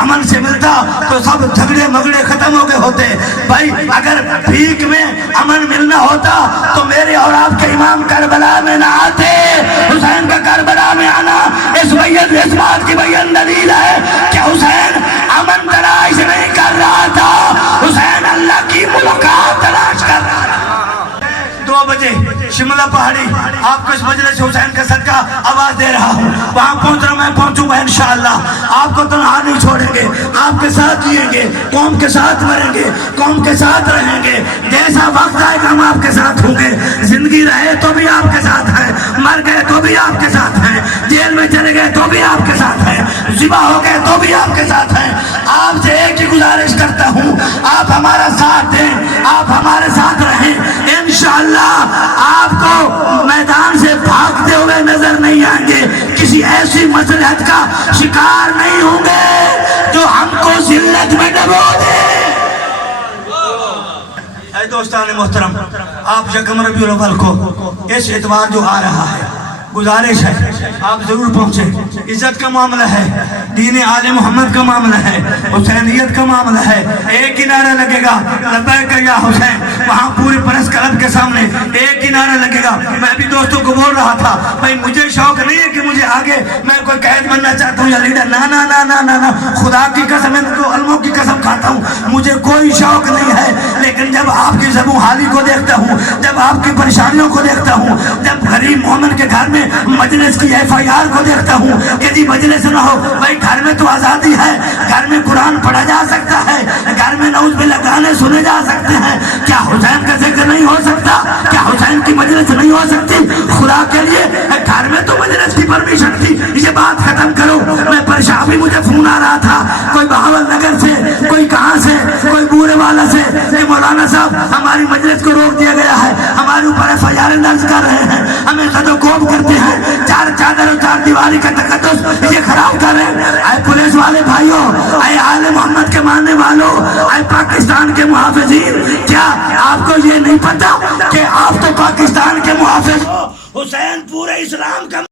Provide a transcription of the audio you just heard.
امن سے ملتا تو سب جھگڑے مگڑے ختم ہو گئے ہوتے بھائی. اگر بھیک میں امن ملنا ہوتا تو میرے اور آپ کے امام کربلا میں نہ آتے. حسین کا کربلا میں آنا اس بات کی بیان دلیل ہے کہ حسین امن تلاش نہیں کر رہا تھا, حسین اللہ کی ملاقات تلاش کر رہا تھا. 2 بجے شملہ پہاڑی آپ کو اس مجلس حسین کا صدقہ آواز دے رہا ہوں, وہاں پہنچ رہا ہوں, میں پہنچوں گا انشاءاللہ. آپ کو تنہا نہیں چھوڑیں گے, آپ کے ساتھ جئیں گے, قوم کے ساتھ مریں گے, قوم کے ساتھ رہیں گے. جیسا وقت آئے گا ہم آپ کے ساتھ ہوں گے. زندگی رہے تو بھی آپ کے ساتھ ہیں, مر گئے تو بھی آپ کے ساتھ ہیں, جیل میں چلے گئے تو بھی آپ کے ساتھ ہیں, ذبح ہو گئے تو بھی آپ کے ساتھ ہیں. آپ سے ایک ہی گزارش کرتا ہوں, آپ ہمارا ساتھ دیں, آپ ہمارے ساتھ رہیں. انشاءاللہ آپ کو میدان سے بھاگتے ہوئے نظر نہیں آئیں گے, کسی ایسی مصلحت کا شکار نہیں ہوں گے جو ہم کو ذلت میں ڈبو دے. اے دوستان محترم, آپ یکم ربیع الاول کو اس اتوار جو آ رہا ہے, گزارش ہے آپ ضرور پہنچے. عزت کا معاملہ ہے, دین آل محمد کا معاملہ ہے, حسینیت کا معاملہ ہے. ایک ہی نعرہ لگے گا لبیک یا حسین, وہاں پورے پریس کلب کے سامنے ایک ہی نعرہ لگے گا. میں بھی دوستوں کو بول رہا تھا بھائی مجھے شوق نہیں ہے کہ مجھے آگے میں کوئی قائد بننا چاہتا ہوں یا لیڈر, نا نا نا نا نا نا, خدا کی قسم ہے, تو علموں کی قسم کھاتا ہوں, مجھے کوئی شوق نہیں ہے. لیکن جب آپ کی زبوں حالی کو دیکھتا ہوں, جب آپ کی پریشانیوں کو دیکھتا ہوں, جب غریب مومن کے گھر میں مجلس کی FIR کو دیکھتا ہوں کہ جی مجلس نہ ہو, بھائی گھر میں تو آزادی ہے, گھر میں قرآن پڑھا جا سکتا ہے, گھر میں نعوذ باللہ گانے سنے جا سکتے ہیں, کیا حسین کا ذکر نہیں ہو سکتا, کیا حسین کی مجلس نہیں ہو سکتی؟ خدا کے لیے گھر میں تو مجلس کی پرمیشن تھی. یہ بات ختم کرو. میں پریشان, بھی مجھے فون آ رہا تھا, کوئی بہاول نگر سے, کوئی کہاں سے, کوئی بورے والا سے, کہ مولانا صاحب ہماری مجلس کو روک دیا گیا ہے, ہمارے اوپر FIR درج کر رہے ہیں, ہمیں قد و کوب کرتے ہیں, 4 چادر اور 4 دیواری کا تقدس یہ خراب کر رہے ہیں. اے پولیس والے بھائیوں, اے آل محمد کے ماننے والوں, اے پاکستان کے محافظین, کیا آپ کو یہ نہیں پتا کہ آپ تو پاکستان کے محافظ ہو؟ حسین پورے اسلام کا